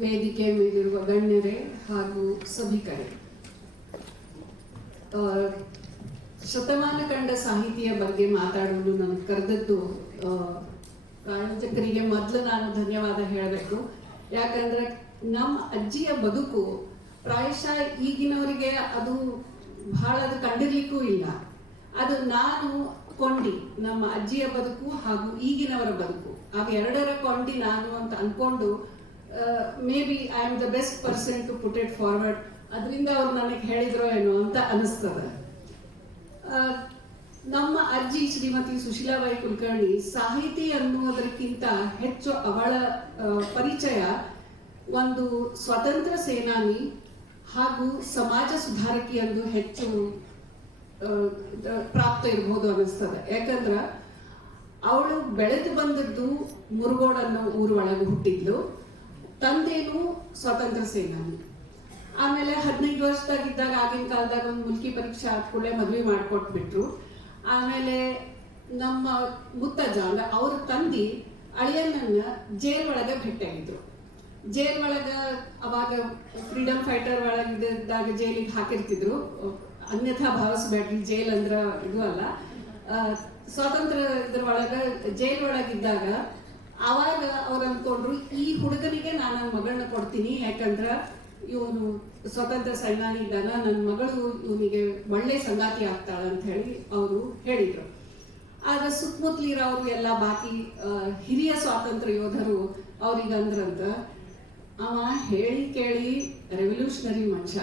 ವೇದಿಕೆ ಮೇಲಿರುವ ಗಣ್ಯರೇ ಹಾಗೂ ಸಭಿಕರೇ. ಶತಮಾನ ಕಂಡ ಸಾಹಿತಿಯ ಬಗ್ಗೆ ಮಾತಾಡಲು ನನಗೆ ಕರೆದದ್ದು ಪ್ರಾಯೋಜಕರಿಗೆ ಮೊದಲು ನಾನು ಧನ್ಯವಾದ ಹೇಳಬೇಕು. ಯಾಕಂದ್ರೆ ನಮ್ಮ ಅಜ್ಜಿಯ ಬದುಕು ಪ್ರಾಯಶಃ ಈಗಿನವರಿಗೆ ಅದು ಬಹಳ ಅದು ಕಂಡಿರ್ಲಿಕ್ಕೂ ಇಲ್ಲ. ಅದು ನಾನು ಕೊಂಡಿ, ನಮ್ಮ ಅಜ್ಜಿಯ ಬದುಕು ಹಾಗೂ ಈಗಿನವರ ಬದುಕು. ಆಗ ಎರಡರ ಕೊಂಡಿ ನಾನು ಅಂತ ಅನ್ಕೊಂಡು may be I am the best person to put it forward ಅದರಿಂದ ಅವ್ರು ನನಗೆ ಹೇಳಿದ್ರೋ ಏನೋ ಅಂತ ಅನಿಸ್ತದೆ. ನಮ್ಮ ಅಜ್ಜಿ ಶ್ರೀಮತಿ ಸುಶೀಲಾಬಾಯಿ ಕುಲಕರ್ಣಿ ಸಾಹಿತಿ ಅನ್ನುವುದಕ್ಕಿಂತ ಹೆಚ್ಚು ಅವಳ ಆ, ಪರಿಚಯ ಒಂದು ಸ್ವತಂತ್ರ ಸೇನಾನಿ ಹಾಗೂ ಸಮಾಜ ಸುಧಾರಕಿ ಎಂದು ಹೆಚ್ಚು ಆ, ಪ್ರಾಪ್ತ ಇರಬಹುದು ಅನಿಸ್ತದೆ ಯಾಕಂದ್ರೆ ಅವಳು ಬೆಳೆದು ಬಂದದ್ದು ಮುರುಗೋಡ್ ಅನ್ನೋ ಊರೊಳಗೆ ಹುಟ್ಟಿದ್ಲು. ತಂದೆನು ಸ್ವಾತಂತ್ರ್ಯ ಸೇನಾನಿ. ಆಮೇಲೆ ಹದಿನೈದು ವರ್ಷದಾಗಿದ್ದಾಗ, ಆಗಿನ ಕಾಲದಾಗ ಒಂದು ಮುಲ್ಕಿ ಪರೀಕ್ಷೆ ಆದ ಕೂಡಲೇ ಮಾಡಿಕೊಟ್ಬಿಟ್ರು. ಆಮೇಲೆ ನಮ್ಮ ಮುತ್ತಜ್ಜ, ಅಂದ್ರೆ ಅವ್ರ ತಂದಿ ಅಳಿಯನನ್ನ ಜೇಲ್ ಒಳಗೆ ಭೇಟಿಯಾಗಿದ್ರು. ಜೇಲ್ ಒಳಗ ಅವಾಗ ಫ್ರೀಡಮ್ ಫೈಟರ್ ಒಳಗಿದ್ದಾಗ ಜೈಲಿಗೆ ಹಾಕಿರ್ತಿದ್ರು. ಅನ್ಯಥಾ ಭಾವಿಸ್ಬೇಡ್ರಿ, ಜೈಲ್ ಅಂದ್ರ ಇದು ಅಲ್ಲ. ಸ್ವಾತಂತ್ರ್ಯ ಇದ್ರ ಒಳಗ ಜೈಲ್ ಒಳಗಿದ್ದಾಗ ಅವಾಗ ಅವ್ರು ಅನ್ಕೊಂಡ್ರು, ಈ ಹುಡುಗನಿಗೆ ನಾನು ನನ್ನ ಮಗಳನ್ನ ಕೊಡ್ತೀನಿ, ಯಾಕಂದ್ರ ಇವನು ಸ್ವತಂತ್ರ ಸಣ್ಣ ಇದ್ದಾಗ ನನ್ನ ಮಗಳು ಇವನಿಗೆ ಒಳ್ಳೆ ಸಂಗಾತಿ ಆಗ್ತಾಳ ಅಂತ ಹೇಳಿ ಅವರು ಹೇಳಿದ್ರು. ಆದ್ರೆ ಸುತ್ತಮುತ್ತಲಿರೋರು ಎಲ್ಲ ಬಾಕಿ ಹಿರಿಯ ಸ್ವಾತಂತ್ರ್ಯ ಯೋಧರು ಅವ್ರಿಗಂದ್ರಂತ ಅವ ಹೇಳಿ ಕೇಳಿ, ರೆವಲ್ಯೂಷನರಿ ಮನುಷ್ಯ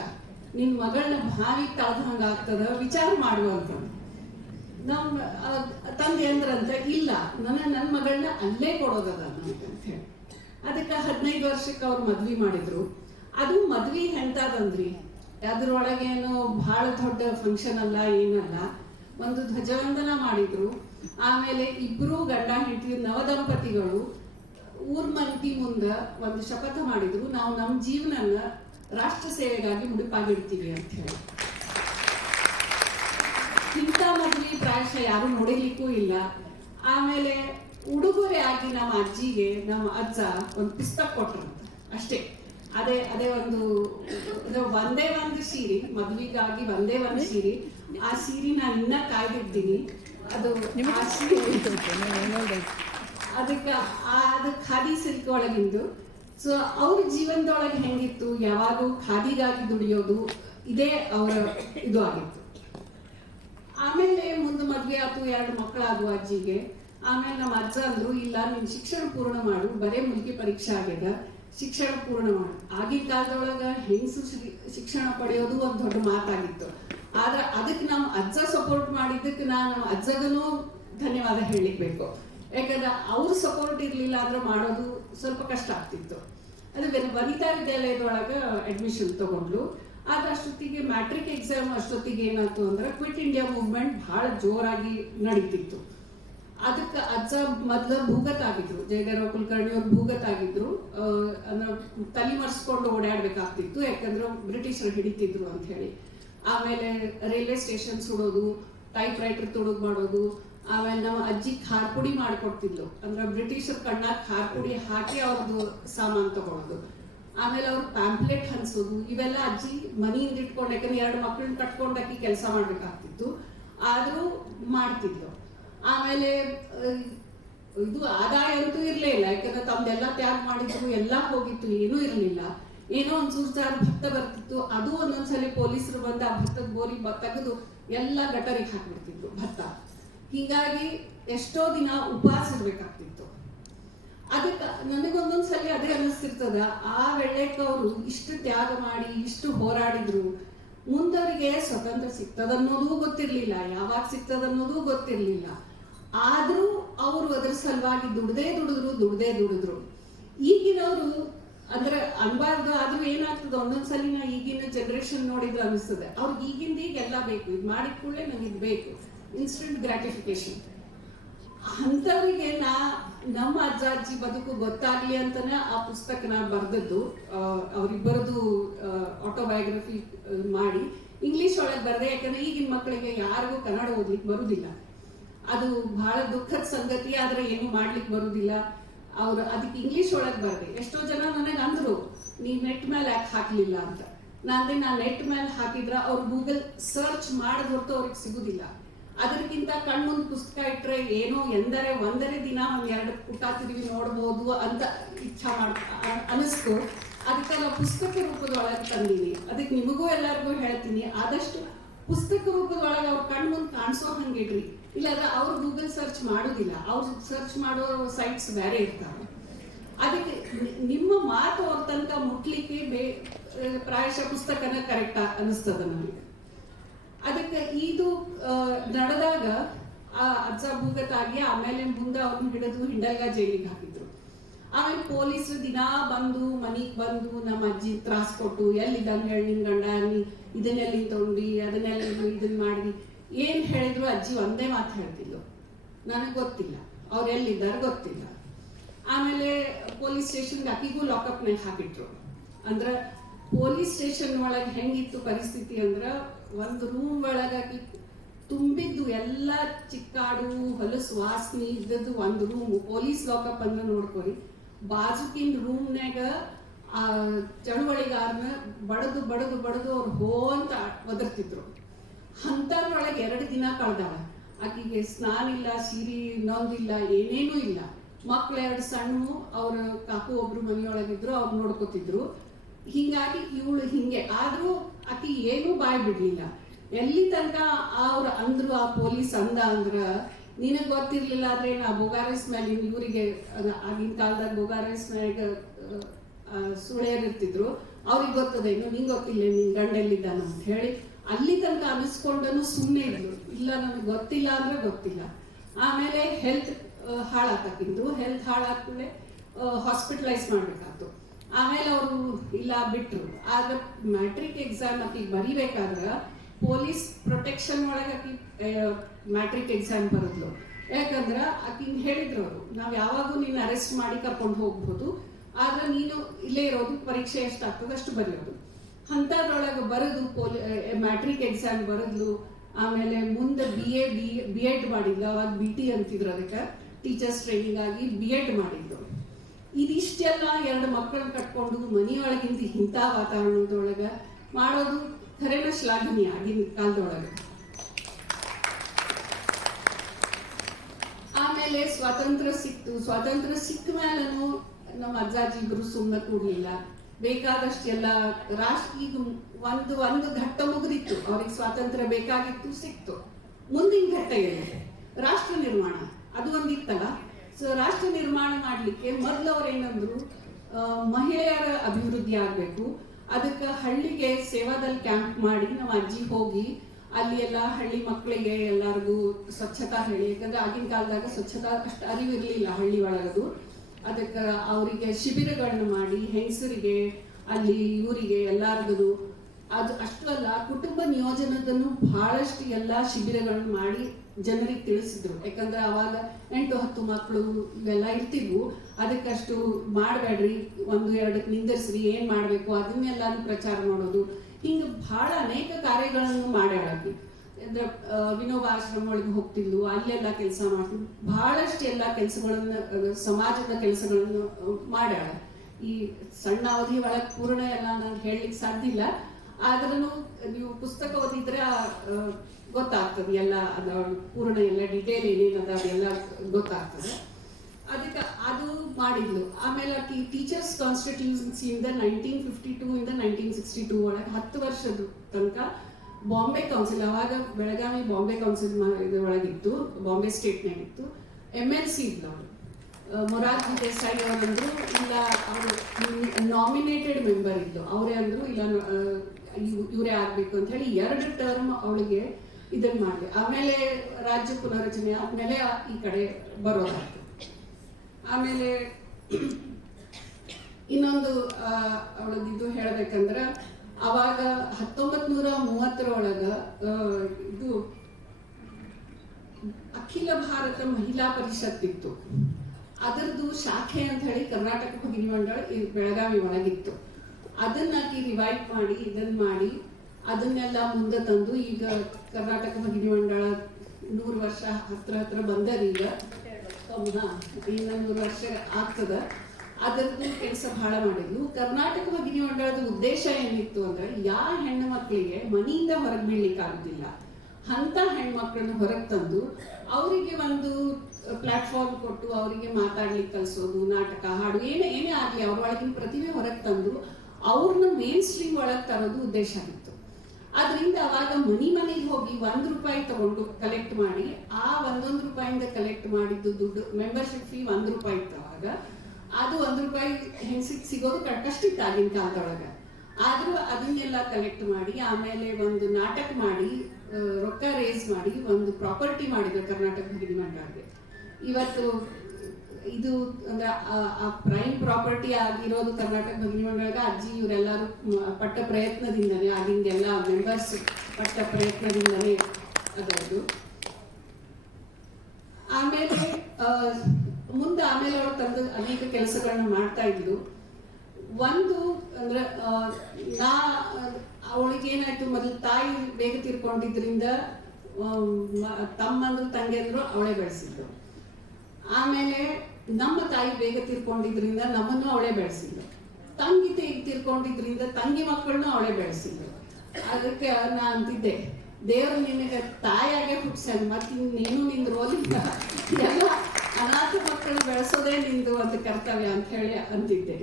ನಿನ್ ಮಗಳನ್ನ ಭಾವಿ ತಾಳ್ದಂಗ ಆಗ್ತದ, ವಿಚಾರ ಮಾಡುವಂತ ನಮ್ಮ ತಂದೆ ಅಂದ್ರಂತ, ಇಲ್ಲ, ನನ್ನ ನನ್ನ ಮಗಳನ್ನ ಅಲ್ಲೇ ಕೊಡೋದದ ಅಂತ ಹೇಳಿ. ಅದಕ್ಕೆ ಹದಿನೈದು ವರ್ಷಕ್ಕೆ ಅವ್ರು ಮದ್ವಿ ಮಾಡಿದ್ರು. ಅದು ಮದ್ವಿ ಎಂತದಂದ್ರಿ? ಅದ್ರೊಳಗೇನು ಬಹಳ ದೊಡ್ಡ ಫಂಕ್ಷನ್ ಅಲ್ಲ, ಏನಲ್ಲ. ಒಂದು ಧ್ವಜವಂದನ ಮಾಡಿದ್ರು. ಆಮೇಲೆ ಇಬ್ರು ಗಂಡ ಹೆಂಡತಿ ನವದಂಪತಿಗಳು ಊರ್ ಮಂತಿ ಮುಂದ ಒಂದು ಶಪಥ ಮಾಡಿದ್ರು. ನಾವು ನಮ್ಮ ಜೀವನನ ರಾಷ್ಟ್ರ ಸೇವೆಗಾಗಿ ಮುಡಿಪಾಗಿಡ್ತೀವಿ ಅಂತ ಹೇಳಿ. ಇಂಥ ಮದ್ವೆ ಪ್ರಾಯಶಃ ಯಾರು ನೋಡಿಲಿಕ್ಕೂ ಇಲ್ಲ. ಆಮೇಲೆ ಉಡುಗೊರೆ ಆಗಿ ನಮ್ಮ ಅಜ್ಜಿಗೆ ನಮ್ಮ ಅಜ್ಜ ಒಂದು ಪುಸ್ತಕ ಕೊಟ್ಟರು ಅಷ್ಟೇ. ಅದೇ ಅದೇ ಒಂದು ಒಂದೇ ಒಂದು ಸೀರೆ ಮದ್ವಿಗಾಗಿ ಒಂದೇ ಒಂದು ಸೀರೆ. ಆ ಸೀರೆ ನಾನು ಇನ್ನ ಕಾಯ್ದಿದ್ದೀನಿ ಅದು ಅದಕ್ಕೆ ಅದು ಖಾದಿ ಸಿಲ್ಕ್ ಒಳಗಿಂದು. ಸೊ ಅವ್ರ ಜೀವನದೊಳಗೆ ಹೆಂಗಿತ್ತು? ಯಾವಾಗೂ ಖಾದಿಗಾಗಿ ದುಡಿಯೋದು ಇದೇ ಅವರ ಇದು ಆಗಿತ್ತು. ಆಮೇಲೆ ಮುಂದೆ ಮದ್ವೆ ಆತು ಎರಡು ಮಕ್ಕಳಾಗುವ ಅಜ್ಜಿಗೆ. ಆಮೇಲೆ ನಮ್ಮ ಅಜ್ಜ ಅಂದ್ರು, ಇಲ್ಲ ನಿಮ್ ಶಿಕ್ಷಣ ಪೂರ್ಣ ಮಾಡು, ಬರೇ ಮುಲ್ಕಿ ಪರೀಕ್ಷೆ ಆಗ್ಯದ, ಶಿಕ್ಷಣ ಪೂರ್ಣ ಮಾಡು. ಆಗಿನ ಕಾಲದೊಳಗ ಹೆಂಗಸು ಶಿಕ್ಷಣ ಪಡೆಯೋದು ಒಂದ್ ದೊಡ್ಡ ಮಾತಾಗಿತ್ತು. ಆದ್ರೆ ಅದಕ್ಕೆ ನಮ್ಮ ಅಜ್ಜ ಸಪೋರ್ಟ್ ಮಾಡಿದ್ದಕ್ಕೆ ನಾನು ಅಜ್ಜಗನೂ ಧನ್ಯವಾದ ಹೇಳಬೇಕು ಯಾಕಂದ್ರೆ ಅವ್ರ ಸಪೋರ್ಟ್ ಇರಲಿಲ್ಲ ಅಂದ್ರೆ ಮಾಡೋದು ಸ್ವಲ್ಪ ಕಷ್ಟ ಆಗ್ತಿತ್ತು. ಅದು ವನಿತಾ ವಿದ್ಯಾಲಯದೊಳಗ ಅಡ್ಮಿಷನ್ ತಗೊಂಡ್ಲು ಆದ್ರೆ ಅಷ್ಟೊತ್ತಿಗೆ ಮ್ಯಾಟ್ರಿಕ್ ಎಕ್ಸಾಮ್ ಅಷ್ಟೊತ್ತಿಗೆ ಏನಾಯ್ತು ಅಂದ್ರೆ ಕ್ವಿಟ್ ಇಂಡಿಯಾ ಮೂವ್ಮೆಂಟ್ ಬಹಳ ಜೋರಾಗಿ ನಡೀತಿತ್ತು. ಅದಕ್ಕೆ ಅಜ್ಜ ಮೊದ್ಲು ಭೂಗತ ಆಗಿದ್ರು. ಜಯದೇವ ಕುಲಕರ್ಣಿ ಅವ್ರು ಭೂಗತ ಆಗಿದ್ರು. ಅಂದ್ರೆ ತಲೆ ಮರೆಸ್ಕೊಂಡು ಓಡಾಡ್ಬೇಕಾಗ್ತಿತ್ತು. ಯಾಕಂದ್ರೆ ಬ್ರಿಟಿಷರು ಹಿಡಿತಿದ್ರು ಅಂತ ಹೇಳಿ. ಆಮೇಲೆ ರೈಲ್ವೆ ಸ್ಟೇಷನ್ ಸುಡೋದು ಟೈಪ್ ರೈಟರ್ ತುಡುಗ್ ಮಾಡೋದು, ಆಮೇಲೆ ನಮ್ಮ ಅಜ್ಜಿ ಖಾರ ಪುಡಿ ಮಾಡಿಕೊಡ್ತಿದ್ಲು. ಅಂದ್ರೆ ಬ್ರಿಟಿಷರ್ ಕಣ್ಣಾಗ ಖಾರ ಪುಡಿ ಹಾಕಿ ಅವ್ರದ್ದು ಸಾಮಾನು ತಗೊಳೋದು. ಆಮೇಲೆ ಅವ್ರು ಪ್ಯಾಂಪ್ಲೆಟ್ ಹಂಚೋದು, ಇವೆಲ್ಲ ಅಜ್ಜಿ ಮನೆಯಿಂದ ಇಟ್ಕೊಂಡು, ಯಾಕಂದ್ರೆ ಎರಡು ಮಕ್ಕಳನ್ನ ಕಟ್ಕೊಂಡು ಆಕಿ ಕೆಲಸ ಮಾಡ್ಬೇಕಾಗ್ತಿತ್ತು. ಆದ್ರೂ ಮಾಡ್ತಿದ್ಲು. ಆಮೇಲೆ ಇದು ಆದಾಯ ಅಂತೂ ಇರ್ಲೇ ಇಲ್ಲ, ಯಾಕಂದ್ರೆ ತಮ್ದೆಲ್ಲ ತ್ಯಾಗ ಮಾಡಿದ್ರು, ಎಲ್ಲ ಹೋಗಿತ್ತು, ಏನೂ ಇರಲಿಲ್ಲ. ಏನೋ ಒಂದ್ ಸುರ್ಸಾರ್ ಭತ್ತ ಬರ್ತಿತ್ತು, ಅದು ಒಂದೊಂದ್ಸಲಿ ಪೊಲೀಸರು ಬಂದು ಆ ಭತ್ತದ ಬೋರಿ ತೆಗೆದು ಎಲ್ಲ ಗಟರಿಗೆ ಹಾಕ್ಬಿಡ್ತಿದ್ರು ಭತ್ತ. ಹಿಂಗಾಗಿ ಎಷ್ಟೋ ದಿನ ಉಪವಾಸ ಇರ್ಬೇಕಾಗ್ತಿತ್ತು. ಅದಕ್ಕೆ ನನಗೊಂದೊಂದ್ಸಲಿ ಅದೇ ಅನಿಸ್ತಿರ್ತದ, ಆ ವೆಳ್ಳೆಕ್ಕ ಅವರು ಇಷ್ಟು ತ್ಯಾಗ ಮಾಡಿ, ಇಷ್ಟು ಹೋರಾಡಿದ್ರು, ಮುಂದವರಿಗೆ ಸ್ವತಂತ್ರ ಸಿಗ್ತದನ್ನೋದು ಗೊತ್ತಿರ್ಲಿಲ್ಲ, ಯಾವಾಗ ಸಿಗ್ತದನ್ನೋದು ಗೊತ್ತಿರ್ಲಿಲ್ಲ. ಆದ್ರೂ ಅವರು ಅದ್ರ ಸಲುವಾಗಿ ದುಡ್ದೇ ದುಡಿದ್ರು ದುಡ್ದೇ ದುಡಿದ್ರು. ಈಗಿನವರು ಅಂದ್ರೆ ಅನ್ಬಾರ್ದು, ಆದ್ರೂ ಏನಾಗ್ತದೆ ಒಂದೊಂದ್ಸಲಿ ನಾ ಈಗಿನ ಜನರೇಷನ್ ನೋಡಿದ್ರು ಅನಿಸ್ತದೆ. ಅವ್ರಿಗೆ ಈಗಿಂದ ಈಗ ಎಲ್ಲ ಬೇಕು, ಇದು ಮಾಡಿದ ಕೂಡಲೇ ನಂಗೆ ಇದು ಬೇಕು. ಇನ್ಸ್ಟೆಂಟ್ ಗ್ರಾಟಿಫಿಕೇಶನ್ ಅಂಥವ್ರಿಗೆ ನಾ ನಮ್ಮ ಅಜ್ಜ ಅಜ್ಜಿ ಬದುಕು ಗೊತ್ತಾಗ್ಲಿ ಅಂತಾನೆ ಆ ಪುಸ್ತಕ ನಾನು ಬರೆದದ್ದು. ಅವರಿಬ್ಬರದು ಆಟೋಬಯೋಗ್ರಫಿ ಮಾಡಿ. ಇಂಗ್ಲಿಷ್ ಒಳಗೆ ಬರೆದೆ, ಯಾಕಂದ್ರೆ ಈಗಿನ ಮಕ್ಕಳಿಗೆ ಯಾರಿಗೂ ಕನ್ನಡ ಓದ್ಲಿಕ್ಕೆ ಬರುದಿಲ್ಲ. ಅದು ಬಹಳ ದುಃಖದ ಸಂಗತಿ, ಆದ್ರೆ ಏನು ಮಾಡ್ಲಿಕ್ಕೆ ಬರುದಿಲ್ಲ. ಅವ್ರು ಅದಕ್ಕೆ ಇಂಗ್ಲಿಷ್ ಒಳಗೆ ಬರದೆ. ಎಷ್ಟೋ ಜನ ನನಗೆ ಅಂದ್ರು ನೀ ನೆಟ್ ಮೇಲೆ ಯಾಕೆ ಹಾಕ್ಲಿಲ್ಲ? ಅಂತ. ನಾನೇ ನಾನು ನೆಟ್ ಮೇಲೆ ಹಾಕಿದ್ರ ಅವ್ರು ಗೂಗಲ್ ಸರ್ಚ್ ಮಾಡಿದ ಹೊರತು ಅವ್ರಿಗೆ ಸಿಗುದಿಲ್ಲ. ಅದಕ್ಕಿಂತ ಕಣ್ಮುಂದ್ ಪುಸ್ತಕ ಇಟ್ರೆ ಏನೋ ಎಂದರೆ ಒಂದರೆ ದಿನ ಒಂದೆರಡು ಪುಟ ತಿರುಗಿ ನೋಡ್ಬೋದು ಅಂತ ಇಚ್ಛಾ ಮಾಡ್ ಅನಸ್ತು. ಅದಕ್ಕೆ ನಾವು ಪುಸ್ತಕ ರೂಪದೊಳಗೆ ತಂದೀನಿ. ಅದಕ್ಕೆ ನಿಮಗೂ ಎಲ್ಲರಿಗೂ ಹೇಳ್ತೀನಿ. ಆದಷ್ಟು ಪುಸ್ತಕ ರೂಪದೊಳಗೆ ಅವ್ರ ಕಣ್ಮುಂದ್ ಕಾಣಿಸೋ ಇಡ್ರಿ. ಇಲ್ಲಾಂದ್ರೆ ಅವ್ರು ಗೂಗಲ್ ಸರ್ಚ್ ಮಾಡೋದಿಲ್ಲ. ಅವ್ರು ಸರ್ಚ್ ಮಾಡೋ ಸೈಟ್ಸ್ ಬೇರೆ ಇರ್ತಾವೆ. ಅದಕ್ಕೆ ನಿಮ್ಮ ಮಾತು ಅವ್ರ ತನಕ ಮುಟ್ಲಿಕ್ಕೆ ಬೇ ಪ್ರಾಯಶಃ ಪುಸ್ತಕನ ಕರೆಕ್ಟ್ ಅನಿಸ್ತದ ನನಗೆ ಅದಕ್ಕೆ ಇದು ನಡೆದಾಗ ಆ ಅಜ್ಜ ಭೂಗತಾಗಿ ಆಮೇಲೆ ಮುಂದೆ ಅವ್ರನ್ನ ಹಿಡಿದು ಹಿಂಡಲ್ಗ ಜೈಲಿಗೆ ಹಾಕಿದ್ರು. ಆಮೇಲೆ ಪೊಲೀಸರು ದಿನಾ ಬಂದು, ಮನಿಗ್ ಬಂದು ನಮ್ಮ ಅಜ್ಜಿ ತ್ರಾಸ್ ಕೊಟ್ಟು, ಎಲ್ಲಿದ್ದಂಗೆ ಹೇಳಿ ನಿನ್ ಗಂಡ ಇದನ್ನೆಲ್ಲಿ ತಗೊಂಡಿ ಅದನ್ನೆಲ್ಲ ಇದನ್ನ ಮಾಡಿ ಏನ್ ಹೇಳಿದ್ರು ಅಜ್ಜಿ ಒಂದೇ ಮಾತು ಹೇಳ್ತಿದ್ಲು. ನನಗೆ ಗೊತ್ತಿಲ್ಲ. ಅವ್ರು ಎಲ್ಲಿದ್ದಾರೆ ಗೊತ್ತಿಲ್ಲ. ಆಮೇಲೆ ಪೊಲೀಸ್ ಸ್ಟೇಷನ್ಗೆ ಲಾಕಪ್ ಲಾಕಪ್ನಾಗ ಹಾಕಿಟ್ರು. ಅಂದ್ರ ಪೊಲೀಸ್ ಸ್ಟೇಷನ್ ಒಳಗೆ ಹೆಂಗಿತ್ತು ಪರಿಸ್ಥಿತಿ ಅಂದ್ರ ಒಂದು ರೂಮ್ ಒಳಗಾಗಿ ತುಂಬಿದ್ದು ಎಲ್ಲ ಚಿಕ್ಕಾಡು ಹೊಲಸು ವಾಸನೆ ಇದ್ದದ್ದು ಒಂದು ರೂಮ್. ಪೊಲೀಸ್ ಲಾಕಪ್ ಅನ್ನ ನೋಡ್ಕೊರಿ ಬಾಜುಕಿನ ರೂಮ್ನಾಗ ಆ ಚಳುವಳಿಗಾರನ ಬಡದು ಬಡದು ಬಡದು ಅವ್ರು ಹೋ ಅಂತ ಒದರ್ತಿದ್ರು. ಅಂತರೊಳಗೆ ಎರಡು ದಿನ ಕಳ್ದಾಳ. ಆಕಿಗೆ ಸ್ನಾನ ಇಲ್ಲ, ಸೀರೆ ನೊಂದಿಲ್ಲ, ಏನೇನೂ ಇಲ್ಲ. ಮಕ್ಳು ಎರಡು ಸಣ್ಣ, ಅವ್ರ ಕಾಕು ಒಬ್ರು ಮನೆಯೊಳಗಿದ್ರು, ಅವ್ರು ನೋಡ್ಕೋತಿದ್ರು. ಹಿಂಗಾಗಿ ಇವಳು ಹಿಂಗೆ. ಆದ್ರೂ ಆಕಿ ಏನೂ ಬಾಯ್ ಬಿಡ್ಲಿಲ್ಲ. ಎಲ್ಲಿ ತನಕ ಅವ್ರ ಅಂದ್ರು, ಆ ಪೊಲೀಸ್ ಅಂದ ಅಂದ್ರ, ನಿನಗೆ ಗೊತ್ತಿರ್ಲಿಲ್ಲ ಆದ್ರೆ ನಾ ಬೊಗಾರಸ್ ಮೇಲೆ ಇವರಿಗೆ ಆಗಿನ ಕಾಲದಾಗ ಬೊಗಾರಸ್ ಮ್ಯಾಗ ಸುಳೆಯರ್ ಇರ್ತಿದ್ರು. ಅವ್ರಿಗೆ ಗೊತ್ತದೇನು ನಿಂಗೆ ಗೊತ್ತಿಲ್ಲ, ನಿನ್ ಗಂಡ ಎಲ್ಲಿದ್ದಾನ? ಅಂತ ಹೇಳಿ, ಅಲ್ಲಿ ತನಕ ಅನಿಸ್ಕೊಂಡನು ಸುಮ್ಮನೆ ಇದ್ರು ಇಲ್ಲ, ನನಗೆ ಗೊತ್ತಿಲ್ಲ ಅಂದ್ರೆ ಗೊತ್ತಿಲ್ಲ. ಆಮೇಲೆ ಹೆಲ್ತ್ ಹಾಳಾಗ್ತಿದ್ರು ಹೆಲ್ತ್ ಹಾಳಾದ್ಮೇಲೆ ಹಾಸ್ಪಿಟಲೈಸ್ ಮಾಡ್ಬೇಕಾಯ್ತು ಆಮೇಲೆ ಅವರು ಇಲ್ಲ ಬಿಟ್ರು. ಆಗ ಮ್ಯಾಟ್ರಿಕ್ ಎಕ್ಸಾಮ್ ಆಕಿಗೆ ಬರಿಬೇಕಾದ್ರ ಪೊಲೀಸ್ ಪ್ರೊಟೆಕ್ಷನ್ ಒಳಗೆ ಆಕಿ ಮ್ಯಾಟ್ರಿಕ್ ಎಕ್ಸಾಮ್ ಬರದ್ಲು. ಯಾಕಂದ್ರ ಆಕಿಗೆ ಹೇಳಿದ್ರು ಅವರು, ನಾವ್ ಯಾವಾಗೂ ನೀನು ಅರೆಸ್ಟ್ ಮಾಡಿ ಕರ್ಕೊಂಡು ಹೋಗ್ಬೋದು, ಆದ್ರೆ ನೀನು ಇಲ್ಲೇ ಇರೋದು, ಪರೀಕ್ಷೆ ಎಷ್ಟಾಗ್ತದೆ ಅಷ್ಟು ಬರೆಯೋದು. ಅಂಥದ್ರೊಳಗೆ ಬರೆದು ಮ್ಯಾಟ್ರಿಕ್ ಎಕ್ಸಾಮ್ ಬರೆದ್ಲು, ಆಮೇಲೆ ಮುಂದೆ B A B B Ed ಮಾಡಿದ್ಲು, ಅವಾಗ ಬಿ ಟಿ ಅಂತಿದ್ರು ಅದಕ್ಕೆ. ಟೀಚರ್ಸ್ ಟ್ರೈನಿಂಗ್ ಆಗಿ ಬಿ ಎಡ್ ಮಾಡಿದ್ದು ಇದಿಷ್ಟೆಲ್ಲ ಎರಡು ಮಕ್ಕಳನ್ನ ಕಟ್ಕೊಂಡು ಮನೆಯೊಳಗಿಂದ ಇಂಥ ವಾತಾವರಣದೊಳಗ ಮಾಡೋದು ಖರೇನ ಶ್ಲಾಘನೀಯ ಆಗಿನ ಕಾಲದೊಳಗೆ. ಆಮೇಲೆ ಸ್ವಾತಂತ್ರ್ಯ ಸಿಕ್ತು. ಸ್ವಾತಂತ್ರ್ಯ ಸಿಕ್ಕ ಮೇಲೂ ನಮ್ಮ ಅಜ್ಜಾಜಿ ಇಬ್ರು ಸುಮ್ಮನೆ ಕೂಡಲಿಲ್ಲ. ಬೇಕಾದಷ್ಟೆಲ್ಲ ರಾಷ್ಟ್ರ ಈಗ ಒಂದು ಒಂದು ಘಟ್ಟ ಮುಗಿದಿತ್ತು. ಅವ್ರಿಗೆ ಸ್ವಾತಂತ್ರ್ಯ ಬೇಕಾಗಿತ್ತು, ಸಿಕ್ತು. ಮುಂದಿನ ಘಟ್ಟ ಏನಿದೆ? ರಾಷ್ಟ್ರ ನಿರ್ಮಾಣ. ಅದು ಒಂದಿತ್ತಲ್ಲ? ಸೊ ರಾಷ್ಟ್ರ ನಿರ್ಮಾಣ ಮಾಡಲಿಕ್ಕೆ ಮೊದಲು ಅವ್ರು ಏನಂದ್ರು ಮಹಿಳೆಯರ ಅಭಿವೃದ್ಧಿ ಆಗಬೇಕು. ಅದಕ್ಕೆ ಹಳ್ಳಿಗೆ ಸೇವಾದಲ್ಲಿ ಕ್ಯಾಂಪ್ ಮಾಡಿ ನಮ್ಮ ಅಜ್ಜಿ ಹೋಗಿ ಅಲ್ಲಿ ಎಲ್ಲ ಹಳ್ಳಿ ಮಕ್ಕಳಿಗೆ ಎಲ್ಲರಿಗೂ ಸ್ವಚ್ಛತಾ ಹೇಳಿ ಯಾಕಂದ್ರೆ ಆಗಿನ ಕಾಲದಾಗ ಸ್ವಚ್ಛತಾ ಅಷ್ಟು ಅರಿವು ಹಳ್ಳಿ ಒಳಗದು. ಅದಕ್ಕೆ ಅವರಿಗೆ ಶಿಬಿರಗಳನ್ನ ಮಾಡಿ, ಹೆಂಗಸರಿಗೆ, ಅಲ್ಲಿ ಇವರಿಗೆ ಎಲ್ಲಾರ್ಗು ಅದು ಅಷ್ಟು ಅಲ್ಲ ಕುಟುಂಬ ನಿಯೋಜನದನ್ನು ಬಹಳಷ್ಟು ಎಲ್ಲಾ ಶಿಬಿರಗಳನ್ನು ಮಾಡಿ ಜನರಿಗೆ ತಿಳಿಸಿದ್ರು. ಯಾಕಂದ್ರೆ ಅವಾಗ ಎಂಟು, ಹತ್ತು ಮಕ್ಕಳು ಇವೆಲ್ಲ ಇರ್ತಿದ್ವು. ಅದಕ್ಕಷ್ಟು ಮಾಡಬೇಡ್ರಿ, ಒಂದು ಎರಡಕ್ಕೆ ನಿಂದರ್ಸ್ರಿ, ಏನ್ ಮಾಡ್ಬೇಕು, ಅದನ್ನೆಲ್ಲಾನು ಪ್ರಚಾರ ಮಾಡೋದು. ಹಿಂಗ ಬಹಳ ಅನೇಕ ಕಾರ್ಯಗಳನ್ನು ಮಾಡ್ಯಾಳಾಕಿ ಅಂದ್ರೆ ವಿನೋಬ ಆಶ್ರಮ ಒಳಗೆ ಹೋಗ್ತಿದ್ಲು, ಅಲ್ಲೆಲ್ಲ ಕೆಲಸ ಮಾಡ್ತಿದ್ಲು. ಬಹಳಷ್ಟು ಎಲ್ಲ ಕೆಲಸಗಳನ್ನ ಸಮಾಜದ ಕೆಲಸಗಳನ್ನು ಮಾಡ್ಯಾಳ. ಈ ಸಣ್ಣ ಅವಧಿ ಒಳಗೆ ಪೂರ್ಣ ಎಲ್ಲ ನಾನು ಹೇಳಲಿಕ್ಕೆ ಸಾಧ್ಯ ಇಲ್ಲ. ಆದ್ರೂ ನೀವು ಪುಸ್ತಕ ಓದಿದ್ರೆ ಗೊತ್ತಾಗ್ತದೆ ಎಲ್ಲ, ಅದ ಪೂರ್ಣ ಎಲ್ಲ ಡಿಟೇಲ್ ಏನೇನದ ಅದ ಎಲ್ಲ ಗೊತ್ತಾಗ್ತದೆ. ಅದಕ್ಕೆ ಅದು ಮಾಡಿದ್ಲು. ಆಮೇಲೆ ಟೀಚರ್ಸ್ ಕಾನ್ಸ್ಟಿಟ್ಯೂನ್ಸಿಯಿಂದ ನೈನ್ಟೀನ್ ಫಿಫ್ಟಿ ಟೂ ಇಂದ ನೈನ್ಟೀನ್ ಸಿಕ್ಸ್ಟಿ ಟೂ ಒಳಗೆ ಹತ್ತು ವರ್ಷದ ತನಕ ಬಾಂಬೆ ಕೌನ್ಸಿಲ್ ಅವಾಗ ಬೆಳಗಾವಿ ಬಾಂಬೆ ಕೌನ್ಸಿಲ್ ಒಳಗಿತ್ತು ಬಾಂಬೆ ಸ್ಟೇಟ್ನಾಗಿತ್ತು ಎಂ ಎಲ್ ಸಿ ಇದ್ಲು ಅವರು ಮೊರಾರ್ಜಿ ದೇಸಾಯಿ ಅವರಂದ್ರು ಇಲ್ಲ ಅವರು ನಾಮಿನೇಟೆಡ್ ಮೆಂಬರ್ ಇದ್ಲು. ಅವರೇ ಅಂದ್ರು, ಇಲ್ಲ ಇವರೇ ಆಗ್ಬೇಕು ಅಂತ ಹೇಳಿ ಎರಡು ಟರ್ಮ್ ಅವಳಿಗೆ ಇದನ್ನ ಮಾಡಿ ಆಮೇಲೆ ರಾಜ್ಯ ಪುನರಚನೆ ಆದ್ಮೇಲೆ ಈ ಕಡೆ ಬರೋದಾಯ್ತು. ಆಮೇಲೆ ಇನ್ನೊಂದು ಇದು ಹೇಳ್ಬೇಕಂದ್ರ ಅವಾಗ ಹತ್ತೊಂಬತ್ ನೂರ ಮೂವತ್ತರೊಳಗ ಇದು ಅಖಿಲ ಭಾರತ ಮಹಿಳಾ ಪರಿಷತ್ ಇತ್ತು. ಅದರದ್ದು ಶಾಖೆ ಅಂತ ಹೇಳಿ ಕರ್ನಾಟಕ ಭಗಿನಿ ಮಂಡಳ ಬೆಳಗಾವಿ ಒಳಗಿತ್ತು. ಅದನ್ನ ಆಕಿ ರಿವೈವ್ ಮಾಡಿ ಇದನ್ನ ಮಾಡಿ, ಅದನ್ನೆಲ್ಲ ಮುಂದೆ ತಂದು ಈಗ ಕರ್ನಾಟಕ ಭಗಿನಿ ಮಂಡಳ ನೂರು ವರ್ಷ ಹತ್ರ ಹತ್ರ ಬಂದದ ಈಗ ನೂರು ವರ್ಷ ಆಗ್ತದ. ಅದರದ್ದು ಕೆಲಸ ಬಹಳ ಮಾಡಿದ್ವು. ಕರ್ನಾಟಕ ಭಗಿನಿ ಮಂಡಳದ ಉದ್ದೇಶ ಏನಿತ್ತು ಅಂದ್ರೆ ಯಾವ ಹೆಣ್ಣು ಮಕ್ಕಳಿಗೆ ಮನೆಯಿಂದ ಹೊರಗೆ ಬೀಳ್ಲಿಕ್ಕೆ ಆಗುದಿಲ್ಲ ಅಂತ ಹೆಣ್ಮಕ್ಳನ್ನ ಹೊರಗೆ ತಂದು, ಅವರಿಗೆ ಒಂದು ಪ್ಲಾಟ್ಫಾರ್ಮ್ ಕೊಟ್ಟು ಅವರಿಗೆ ಮಾತಾಡ್ಲಿಕ್ಕೆ ಕಲಿಸೋದು, ನಾಟಕ ಹಾಡು, ಏನೇ ಏನೇ ಆಗಲಿ, ಅವ್ರ ಒಳಗಿನ ಪ್ರತಿಭೆ ಹೊರಗೆ ತಂದು ಅವ್ರನ್ನ ಮೇನ್ ಸ್ಟ್ರೀಮ್ ಒಳಗೆ ತರೋದು ಉದ್ದೇಶ ಆಗಿತ್ತು. ಅದರಿಂದ ಅವಾಗ ಮನಿ ಮನೆಗೆ ಹೋಗಿ ಒಂದ್ ರೂಪಾಯಿ ತಗೊಂಡು ಕಲೆಕ್ಟ್ ಮಾಡಿ, ಆ ಒಂದೊಂದು ರೂಪಾಯಿಂದ ಕಲೆಕ್ಟ್ ಮಾಡಿದ್ದು ದುಡ್ಡು ಮೆಂಬರ್ಶಿಪ್ ಫೀ ಒಂದ್ ರೂಪಾಯಿ ಇತ್ತು ಅವಾಗ. ಅದು ಒಂದ್ ರೂಪಾಯಿ ಹೆಂಗಸಿಗೆ ಸಿಗೋದು ಕಷ್ಟಕ್ಕೆ ಕಷ್ಟ ಇತ್ತು ಆಗಿನ ಕಾಲದೊಳಗ. ಆದ್ರೂ ಅದನ್ನೆಲ್ಲ ಕಲೆಕ್ಟ್ ಮಾಡಿ, ಆಮೇಲೆ ಒಂದು ನಾಟಕ ಮಾಡಿ ರೊಕ್ಕ ರೇಸ್ ಮಾಡಿ, ಒಂದು ಪ್ರಾಪರ್ಟಿ ಮಾಡಿದ್ರು ಕರ್ನಾಟಕ ಹಿರಿಮಂಡಳಿಗೆ ಮಂಡಳಿಗೆ ಇವತ್ತು ಇದು ಅಂದ್ರೆ ಆ- ಪ್ರೈಮ್ ಪ್ರಾಪರ್ಟಿ ಆಗಿರೋದು ಕರ್ನಾಟಕ ಭಗಿನಿ ಅಜ್ಜಿ, ಇವರೆಲ್ಲರೂ ಪಟ್ಟ ಪ್ರಯತ್ನದಿಂದನೇ, ಆಗಿಂದೆಲ್ಲ ಮೆಂಬರ್ಸ್ ಪಟ್ಟ ಪ್ರಯತ್ನದಿಂದನೇ ಅದೌದು ಆಮೇಲೆ ಮುಂದೆ ಆಮೇಲೆ ಅವರು ತಂದು ಅನೇಕ ಕೆಲಸಗಳನ್ನ ಮಾಡ್ತಾ ಇದ್ಲು ಒಂದು ಅಂದ್ರೆ ನಾ ಅವಳಿಗೆ ಏನಾಯ್ತು ಮೊದಲು ತಾಯಿ ಬೇಗ ತೀರ್ಕೊಂಡಿದ್ರಿಂದ ತಮ್ಮಂದ್ರು ತಂಗಿಯಂದ್ರು ಅವಳೇ ಬೆಳೆಸಿದ್ರು. ಆಮೇಲೆ ನಮ್ಮ ತಾಯಿ ಬೇಗ ತಿರ್ಕೊಂಡಿದ್ರಿಂದ ನಮ್ಮನ್ನು ಅವಳೇ ಬೆಳೆಸಿದ್ಲು ತಂಗಿ ತೀರ್ಕೊಂಡಿದ್ರಿಂದ ತಂಗಿ ಮಕ್ಕಳನ್ನು ಅವಳೇ ಬೆಳೆಸಿದ್ಲು ಅದಕ್ಕೆ ನಾ ಅಂತಿದ್ದೆ ದೇವರು ನಿನಗೆ ತಾಯಿಯಾಗೆ ಹುಟ್ಸನ್ ಮತ್ತೆ ನೀನು ನಿಂದು ರೋಲಿಂದ ಎಲ್ಲ ಅನಾಥ ಮಕ್ಕಳು ಬೆಳೆಸೋದೇ ನಿಂದು ಅಂತ ಕರ್ತವ್ಯ ಅಂತ ಹೇಳಿ ಅಂತಿದ್ದೆ.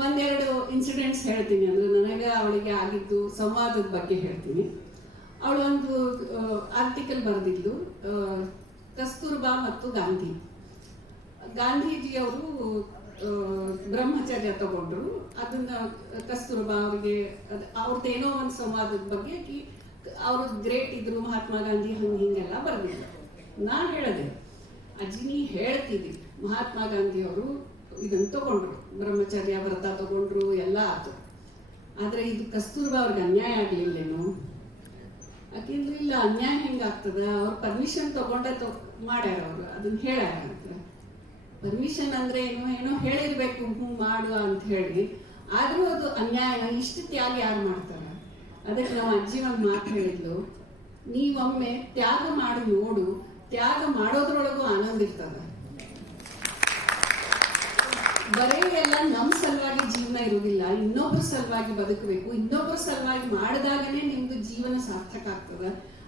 ಒಂದೆರಡು ಇನ್ಸಿಡೆಂಟ್ಸ್ ಹೇಳ್ತೀನಿ ಅಂದ್ರೆ ನನಗೆ ಅವಳಿಗೆ ಆಗಿದ್ದು ಸಂವಾದದ ಬಗ್ಗೆ ಹೇಳ್ತೀನಿ. ಅವಳು ಒಂದು ಆರ್ಟಿಕಲ್ ಬರೆದಿದ್ಲು ಆ, ಕಸ್ತೂರ್ಬಾ ಮತ್ತು ಗಾಂಧಿ. ಗಾಂಧೀಜಿಯವರು ಬ್ರಹ್ಮಚರ್ಯ ತಗೊಂಡ್ರು. ಅದನ್ನ ಕಸ್ತೂರ್ಬಾ ಅವ್ರಿಗೆ ಅವ್ರದ್ದೇನೋ ಒಂದು ಸಂವಾದದ ಬಗ್ಗೆ ಅವರು ಗ್ರೇಟ್ ಇದ್ರು, ಮಹಾತ್ಮ ಗಾಂಧಿ ಹಂಗೆ ಹಿಂಗೆಲ್ಲ ಬರ್ದಿದ್ರು. ನಾ ಹೇಳಿದೆ ಅಜಿನಿ ಹೇಳ್ತಿದ್ದಿ ಮಹಾತ್ಮ ಗಾಂಧಿ ಅವರು ಇದನ್ನ ತಗೊಂಡ್ರು, ಬ್ರಹ್ಮಚರ್ಯ ವ್ರತ ತಗೊಂಡ್ರು, ಎಲ್ಲ ಆತು. ಆದ್ರೆ ಇದು ಕಸ್ತೂರ್ಬಾ ಅವ್ರಿಗೆ ಅನ್ಯಾಯ ಆಗ್ಲಿಲ್ಲೇನು? ಯಾಕೆಂದ್ರೆ ಇಲ್ಲ ಅನ್ಯಾಯ ಹೆಂಗಾಗ್ತದ? ಅವ್ರ ಪರ್ಮಿಷನ್ ತಗೊಂಡ ಮಾಡ್ಯಾರ ಅವ್ರು ಅದನ್ನ ಹೇಳ್ಯಾರ ಪರ್ಮಿಷನ್ ಅಂದ್ರೆ ಏನು, ಏನೋ ಹೇಳಿರ್ಬೇಕು, ಹ್ಞೂ ಮಾಡು ಅಂತ ಹೇಳಿ. ಆದ್ರೂ ಅದು ಅನ್ಯಾಯ, ಇಷ್ಟು ತ್ಯಾಗ ಯಾರು ಮಾಡ್ತಾರ? ಅದಕ್ಕೆ ನಮ್ಮ ಅಜ್ಜಿ ಒಂದು ಮಾತು ಹೇಳಿದ್ಲು. ನೀವೊಮ್ಮೆ ತ್ಯಾಗ ಮಾಡಿ ನೋಡು, ತ್ಯಾಗ ಮಾಡೋದ್ರೊಳಗೂ ಆನಂದ ಇರ್ತದ. ಬರೀ ಎಲ್ಲ ನಮ್ಮ ಸಲುವಾಗಿ ಜೀವನ ಇರುವುದಿಲ್ಲ ಇನ್ನೊಬ್ಬರ ಸಲುವಾಗಿ ಬದುಕಬೇಕು. ಇನ್ನೊಬ್ಬರ ಸಲುವಾಗಿ ಮಾಡಿದಾಗನೇ ನಿಮ್ದು ಜೀವನ ಸಾರ್ಥಕ ಆಗ್ತದ.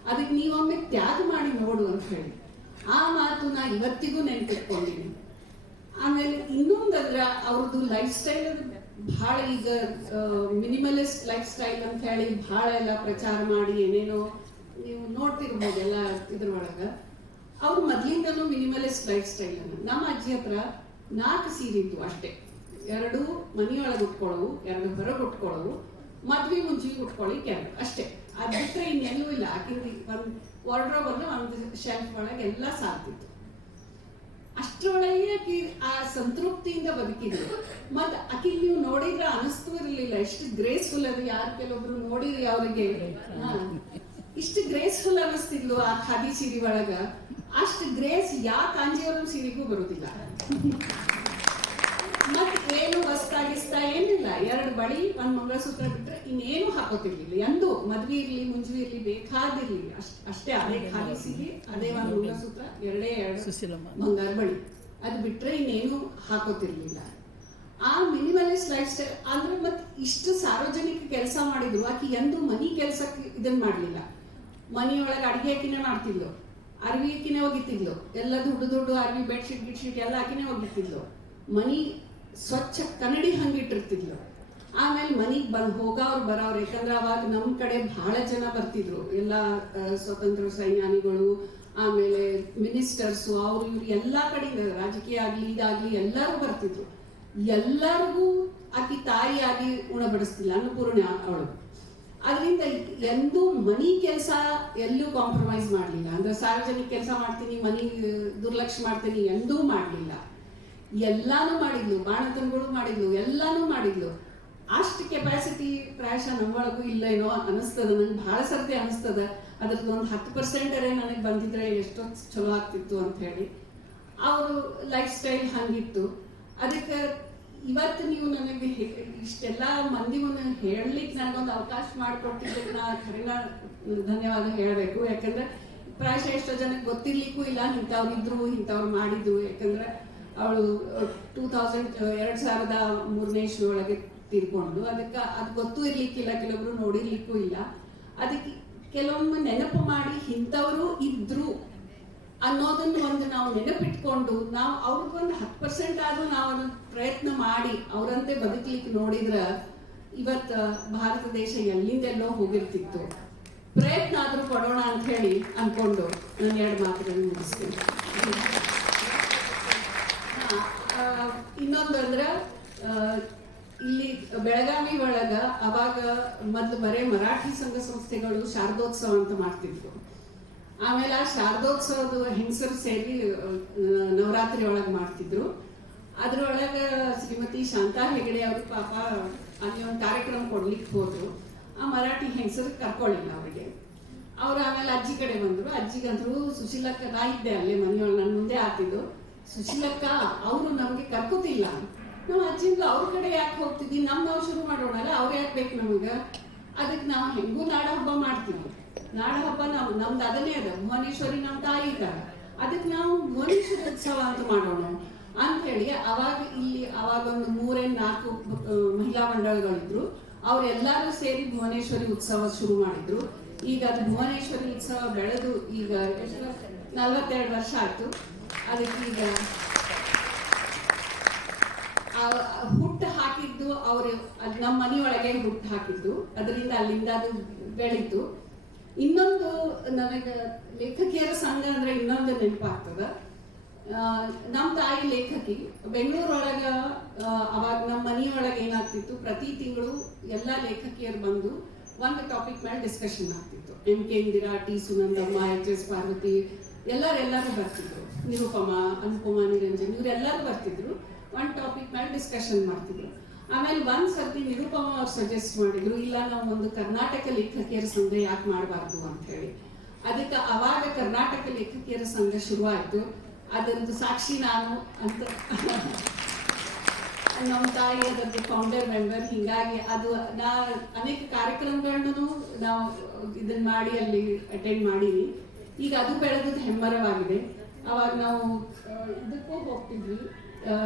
ಅದಕ್ಕೆ ನೀವೊಮ್ಮೆ ತ್ಯಾಗ ಮಾಡಿ ನೋಡು ಅಂತ ಹೇಳಿ. ಆ ಮಾತು ನಾ ಇವತ್ತಿಗೂ ನೆನ್ಪಿಟ್ಕೊಂಡಿನಿ ಆಮೇಲೆ ಇನ್ನೊಂದದ್ರ ಅವ್ರದ್ದು ಲೈಫ್ ಸ್ಟೈಲ್ ಬಹಳ ಈಗ ಮಿನಿಮಲಿಸ್ಟ್ ಲೈಫ್ ಸ್ಟೈಲ್ ಅಂತ ಹೇಳಿ ಬಹಳ ಎಲ್ಲ ಪ್ರಚಾರ ಮಾಡಿ ಏನೇನೋ ನೀವು ನೋಡ್ತಿರ್ಬೋದು ಎಲ್ಲ ಇದ್ರೊಳಗ. ಅವ್ರು ಮೊದ್ಲಿಂದನೂ ಮಿನಿಮಲಿಸ್ಟ್ ಲೈಫ್ ಸ್ಟೈಲ್ ನಮ್ಮ ಅಜ್ಜಿ ಹತ್ರ ನಾಲ್ಕು ಸೀರೆ ಇತ್ತು ಅಷ್ಟೇ. ಎರಡು ಮನೆಯೊಳಗೆ ಉಟ್ಕೊಳ್ಳೋವು, ಎರಡು ಹೊರಗೆ ಉಟ್ಕೊಳ್ಳೋವು, ಮದ್ವೆ ಮುಂಚಿಗೆ ಉಟ್ಕೊಳ್ಳಿಕ್ಕೆ ಎರಡು ಅಷ್ಟೇ. ಅದು ಬಿಟ್ಟರೆ ಇನ್ನೆಲ್ಲೂ ಇಲ್ಲ. ಆಕಿಂದ ಒಂದು ವಾರ್ಡ್ರೋಬ್ ಅಂದ್ರೆ ಒಂದು ಶೆಲ್ಫ್ ಒಳಗೆ ಎಲ್ಲ ಸಾಕಿತ್ತು ಅಷ್ಟರೊಳಗೆ ಆಕಿ ಆ ಸಂತೃಪ್ತಿಯಿಂದ ಬದುಕಿದ್ರು ಮತ್ತೆ ಆಕಿ ನೀವು ನೋಡಿದ್ರೆ ಅನಿಸ್ತು ಇರಲಿಲ್ಲ. ಎಷ್ಟು ಗ್ರೇಸ್ಫುಲ್ ಅದು ಯಾರು ಕೆಲವೊಬ್ರು ನೋಡಿದ್ರಿ ಅವರಿಗೆ. ಇಷ್ಟು ಗ್ರೇಸ್ಫುಲ್ ಅನಿಸ್ತಿದ್ಲು ಆ ಖಾದಿ ಸೀರೆ ಒಳಗ. ಅಷ್ಟು ಗ್ರೇಸ್ ಯಾ ಕಾಂಜಿಯವರ ಸೀರೆಗೂ ಬರುದಿಲ್ಲ. ಮತ್ತೆ ಏನು ಹೊಸ್ತಾಗಿಸ್ತಾ ಏನಿಲ್ಲ. ಎರಡು ಬಳಿ ಒಂದ್ ಮಂಗಳಸೂತ್ರ ಬಿಟ್ರೆ ಇನ್ನೇನು ಹಾಕೋತಿರ್ಲಿಲ್ಲ. ಎಂದು ಮದ್ವೆ ಇರ್ಲಿ ಮುಂಜಿ ಇರ್ಲಿ ಬೇಕಾದಿರ್ಲಿ. ಅಷ್ಟ್ ಅಷ್ಟೇ ಅದೇ ಖಾಲಿ ಸೀರೆ ಅದೇ ಒಂದ್ ಮಂಗಳಸೂತ್ರ ಎರಡೇ ಎರಡು ಬಂಗಾರ ಬಳಿ. ಅದು ಬಿಟ್ರೆ ಇನ್ನೇನು ಹಾಕೋತಿರ್ಲಿಲ್ಲ. ಆ ಮಿನಿಮಲಿಸ್ಟ್ ಲೈಫ್ ಸ್ಟೈಲ್ ಅಂದ್ರೆ ಮತ್ತೆ ಇಷ್ಟು ಸಾರ್ವಜನಿಕ ಕೆಲಸ ಮಾಡಿದ್ರು. ಆಕಿ ಎಂದು ಮನಿ ಕೆಲ್ಸಕ್ಕೆ ಇದನ್ ಮಾಡ್ಲಿಲ್ಲ. ಮನಿಯೊಳಗೆ ಅಡಿಗೆ ಹಾಕಿನೇ ಮಾಡ್ತಿದ್ಲು. ಅರ್ವಿ ಹಾಕಿನೇ ಒಗಿತಿದ್ಲು ಎಲ್ಲ ದುಡ್ಡು ದುಡ್ಡು, ಅರ್ವಿ ಬೆಡ್ಶೀಟ್ ಗಿಡ್ಶೀಟ್ ಎಲ್ಲ ಹಾಕಿನೇ ಒಗಿತಿದ್ಲು ಮನಿ ಸ್ವಚ್ಛ ಕನ್ನಡಿ ಹಂಗಿಟ್ಟಿರ್ತಿದ್ಲು ಆಮೇಲೆ ಮನೆಗೆ ಬಂದು ಹೋಗವ್ರು ಬರೋರು ಯಾಕಂದ್ರೆ ಅವಾಗ ನಮ್ಮ ಕಡೆ ಬಹಳ ಜನ ಬರ್ತಿದ್ರು. ಎಲ್ಲ ಸ್ವತಂತ್ರ ಸೈನ್ಯಾನಿಗಳು, ಆಮೇಲೆ ಮಿನಿಸ್ಟರ್ಸು, ಅವರು ಇವ್ರು ಎಲ್ಲ ಕಡೆಯಿಂದ, ರಾಜಕೀಯ ಆಗಲಿ, ಇದಾಗಲಿ ಎಲ್ಲರೂ ಬರ್ತಿದ್ರು. ಎಲ್ಲರಿಗೂ ಆಕಿ ತಾಯಿಯಾಗಿ ಉಣಬಡಿಸ್ತಿಲ್ಲ ಅನ್ನಪೂರ್ಣ ಅವಳು. ಅದರಿಂದ ಎಂದೂ ಮನಿ ಕೆಲಸ ಎಲ್ಲೂ ಕಾಂಪ್ರಮೈಸ್ ಮಾಡಲಿಲ್ಲ. ಅಂದ್ರೆ ಸಾರ್ವಜನಿಕ ಕೆಲಸ ಮಾಡ್ತೀನಿ, ಮನಿ ದುರ್ಲಕ್ಷ್ಯ ಮಾಡ್ತೀನಿ ಎಂದೂ ಮಾಡಲಿಲ್ಲ. ಎಲ್ಲಾನು ಮಾಡಿದ್ಲು, ಬಾಣತನಗಳು ಮಾಡಿದ್ಲು, ಎಲ್ಲಾನು ಮಾಡಿದ್ಲು. ಅಷ್ಟು ಕೆಪಾಸಿಟಿ ಪ್ರಾಯಶಃ ನಮ್ಮೊಳಗೂ ಇಲ್ಲ ಏನೋ ಅನಿಸ್ತದ ನಂಗೆ ಬಹಳ ಸರ್ತಿ ಅನಿಸ್ತದ ಅದ್ರದ್ದು ಒಂದು ಹತ್ತು ಪರ್ಸೆಂಟ್ ನನಗೆ ಬಂದಿದ್ರೆ ಎಷ್ಟೋ ಚಲೋ ಆಗ್ತಿತ್ತು ಅಂತ ಹೇಳಿ. ಅವರು ಲೈಫ್ ಸ್ಟೈಲ್ ಹಂಗಿತ್ತು. ಅದಕ್ಕೆ ಇವತ್ತು ನೀವು ನನಗೆ ಇಷ್ಟೆಲ್ಲ ಮಂದಿ ಮುಂದೆ ಹೇಳಲಿಕ್ಕೆ ನನಗೊಂದು ಅವಕಾಶ ಮಾಡಿಕೊಟ್ಟಿದ್ದಕ್ಕೆ ನಾನು ಖರೇನ ಧನ್ಯವಾದ ಹೇಳಬೇಕು. ಯಾಕಂದ್ರೆ ಪ್ರಾಯಶಃ ಎಷ್ಟೋ ಜನಕ್ಕೆ ಗೊತ್ತಿರ್ಲಿಕ್ಕೂ ಇಲ್ಲ, ಇಂಥವ್ರಿದ್ರು, ಇಂಥವ್ರು ಮಾಡಿದ್ರು. ಯಾಕಂದ್ರೆ ಅವಳು ಟೂ ತೌಸಂಡ್ ಎರಡ್ ಸಾವಿರದ ಮೂರನೇ ಇಶ್ಯೂ ಒಳಗೆ ತೀರ್ಕೊಂಡು ಅದಕ್ಕೆ ಅದು ಗೊತ್ತು ಇರ್ಲಿಕ್ಕಿಲ್ಲ ಕೆಲವೊಬ್ರು ನೋಡಿರ್ಲಿಕ್ಕೂ ಇಲ್ಲ. ಅದಕ್ಕೆ ಕೆಲವೊಮ್ಮೆ ನೆನಪು ಮಾಡಿ ಇಂಥವರು ಇದ್ರು. ಅನ್ನೋದನ್ನು ಒಂದು ನಾವು ನೆನಪಿಟ್ಕೊಂಡು ನಾವು ಅವ್ರಿಗೊಂದು ಹತ್ತು ಪರ್ಸೆಂಟ್ ಆದ್ರೂ ನಾವು ಅದನ್ನು ಪ್ರಯತ್ನ ಮಾಡಿ ಅವರಂತೆ ಬದುಕಲಿಕ್ಕೆ ನೋಡಿದ್ರ ಇವತ್ತು ಭಾರತ ದೇಶ ಎಲ್ಲಿಂದೆಲ್ಲೋ ಹೋಗಿರ್ತಿತ್ತು. ಪ್ರಯತ್ನ ಆದ್ರೂ ಕೊಡೋಣ ಅಂತ ಹೇಳಿ ಅನ್ಕೊಂಡು ನಾನು ಎರಡು ಮಾತುಗಳನ್ನು ಮುಗಿಸ್ತೀನಿ. ಇನ್ನೊಂದು ಅಂದ್ರೆ ಇಲ್ಲಿ ಬೆಳಗಾವಿ ಒಳಗ ಅವಾಗ ಮೊದ್ಲು ಬರೇ ಮರಾಠಿ ಸಂಘ ಸಂಸ್ಥೆಗಳು ಶಾರದೋತ್ಸವ ಅಂತ ಮಾಡ್ತಿದ್ರು. ಆಮೇಲೆ ಆ ಶಾರದೋತ್ಸವದ ಹೆಂಗಸರು ಸೇರಿ ನವರಾತ್ರಿ ಒಳಗೆ ಮಾಡ್ತಿದ್ರು. ಅದ್ರೊಳಗ ಶ್ರೀಮತಿ ಶಾಂತಾ ಹೆಗಡೆ ಅವರು ಪಾಪ ಅಲ್ಲಿ ಒಂದು ಕಾರ್ಯಕ್ರಮ ಕೊಡ್ಲಿಕ್ಕೆ ಹೋದ್ರು. ಆ ಮರಾಠಿ ಹೆಂಗಸರು ಕರ್ಕೊಳ್ಳಿಲ್ಲ ಅವರಿಗೆ. ಅವ್ರು ಆಮೇಲೆ ಅಜ್ಜಿ ಕಡೆ ಬಂದರು. ಅಜ್ಜಿಗಂದ್ರು, ಸುಶೀಲಕ್ಕ, ನಾ ಇದ್ದೆ ಅಲ್ಲೇ ಮನೆಯೊಳಗೆ ನನ್ನ ಮುಂದೆ ಆತಿದ್ದು ಸುಶೀಲಕ್ಕ, ಅವರು ನಮಗೆ ಕರ್ಕೋತಿಲ್ಲ. ನಾವು ಅಜ್ಜಿಂದ ಅವ್ರ ಕಡೆ ಯಾಕೆ ಹೋಗ್ತಿದ್ವಿ ನಮ್ಮ ನಾವು ಶುರು ಮಾಡೋಣಲ್ಲ, ಅವ್ರು ಯಾಕೆ ಬೇಕು ನಮಗೆ? ಅದಕ್ಕೆ ನಾವು ಹೆಂಗೂ ನಾಡ ಹಬ್ಬ ಮಾಡ್ತೀವಿ. ನಾಡ ಹಬ್ಬ ನಾವು, ನಮ್ದು ಅದನ್ನೇ ಅದ ಭುವನೇಶ್ವರಿ ನಮ್ಮ ತಾಯಿ ಇದ್ದಾರೆ. ಅದಕ್ಕೆ ನಾವು ಮನುಷ್ಯರ ಉತ್ಸವ ಅಂತ ಮಾಡೋಣ ಅಂತ ಹೇಳಿ, ಅವಾಗ ಇಲ್ಲಿ ಅವಾಗ ಒಂದು ಮೂರೇ ನಾಲ್ಕು ಮಹಿಳಾ ಮಂಡಳಗಳಿದ್ರು. ಅವರೆಲ್ಲರೂ ಸೇರಿ ಭುವನೇಶ್ವರಿ ಉತ್ಸವ ಶುರು ಮಾಡಿದ್ರು. ಈಗ ಅದು ಭುವನೇಶ್ವರಿ ಉತ್ಸವ ಬೆಳೆದು ಈಗ ನಲ್ವತ್ತೆರಡು ವರ್ಷ ಆಯ್ತು. ಅದಕ್ಕೆ ಈಗ ಹುಟ್ಟು ಹಾಕಿದ್ದು ಅವರು ನಮ್ಮ ಮನೆಯೊಳಗೆ ಹುಟ್ಟು ಹಾಕಿದ್ದು. ಅದರಿಂದ ಅಲ್ಲಿಂದ ಅದು ಬೆಳೀತು. ಇನ್ನೊಂದು ನನಗೆ ಲೇಖಕಿಯರ ಸಂಘ ಅಂದ್ರೆ ಇನ್ನೊಂದು ನೆನಪಾಗ್ತದ. ನಮ್ಮ ತಾಯಿ ಲೇಖಕಿ, ಬೆಂಗಳೂರೊಳಗ ಅವಾಗ ನಮ್ಮ ಮನೆಯೊಳಗೆ ಏನಾಗ್ತಿತ್ತು, ಪ್ರತಿ ತಿಂಗಳು ಎಲ್ಲ ಲೇಖಕಿಯರು ಬಂದು ಒಂದು ಟಾಪಿಕ್ ಮೇಲೆ ಡಿಸ್ಕಷನ್ ಆಗ್ತಿತ್ತು. M K Indira, T Sunandamma H S Parvathi, ಎಲ್ಲರೆಲ್ಲರೂ ಬರ್ತಿದ್ರು. ನಿರುಪಮ, ಅನುಪಮ, ನಿರಂಜನ್, ಇವರೆಲ್ಲರೂ ಬರ್ತಿದ್ರು. ಒಂದು ಟಾಪಿಕ್ ಮೇಲೆ ಡಿಸ್ಕಷನ್ ಮಾಡ್ತಿದ್ರು. ಆಮೇಲೆ ಒಂದ್ ಸರ್ತಿ ನಿರುಪಮ ಅವ್ರು ಸಜೆಸ್ಟ್ ಮಾಡಿದ್ರು, ಇಲ್ಲ, ನಾವು ಒಂದು ಕರ್ನಾಟಕ ಲೇಖಕಿಯರ ಸಂಘ ಯಾಕೆ ಮಾಡಬಾರ್ದು? ಅಂತ ಹೇಳಿ. ಅದಕ್ಕೆ ಅವಾಗ ಕರ್ನಾಟಕ ಲೇಖಕಿಯರ ಸಂಘ ಶುರುವಾಯ್ತು. ಅದರದ್ದು ಸಾಕ್ಷಿ ನಾನು ಅಂತ. ನಮ್ಮ ತಾಯಿ ಅದರದ್ದು ಫೌಂಡರ್ ಮೆಂಬರ್ ಹಿಂಗಾಗಿ ಅದು ನಾ ಅನೇಕ ಕಾರ್ಯಕ್ರಮಗಳನ್ನು ನಾವು ಇದನ್ನ ಮಾಡಿ ಅಲ್ಲಿ ಅಟೆಂಡ್ ಮಾಡೀನಿ ಈಗ ಅದು ಬೆಳೆದದ್ದು ಹೆಮ್ಮರವಾಗಿದೆ. ಅವಾಗ ನಾವು ಇದಕ್ಕೂ ಹೋಗ್ತಿದ್ವಿ.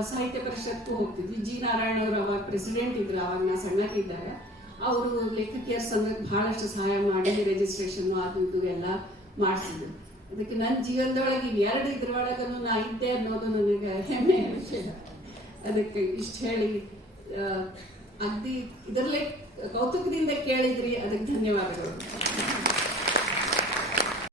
ಸಾಹಿತ್ಯ ಪರಿಷತ್ಗೂ ಹೋಗ್ತಿದ್ವಿ. ಜಿ. ನಾರಾಯಣ ಅವರು ಅವಾಗ ಪ್ರೆಸಿಡೆಂಟ್ ಇದ್ರು, ಅವಾಗ ನಾ ಸಣ್ಣಕ್ಕಿದ್ದಾಗ. ಅವರು ಲೇಖಕಿಯರ ಸಂಘಕ್ಕೆ ಬಹಳಷ್ಟು ಸಹಾಯ ಮಾಡಿ ರಿಜಿಸ್ಟ್ರೇಷನ್ ಅದು ಇದು ಎಲ್ಲ ಮಾಡಿಸಿದ್ರು. ಅದಕ್ಕೆ ನನ್ನ ಜೀವನದೊಳಗೆ ಎರಡು ಇದ್ರೊಳಗನು ನಾ ಇದ್ದೆ ಅನ್ನೋದು ನನಗೆ ಹೆಮ್ಮೆ ವಿಷಯ ಅದಕ್ಕೆ ಇಷ್ಟು ಹೇಳಿ ಅಗ್ದಿ ಇದರಲ್ಲೇ ಕೌತುಕದಿಂದ ಕೇಳಿದ್ರಿ. ಅದಕ್ಕೆ ಧನ್ಯವಾದಗಳು.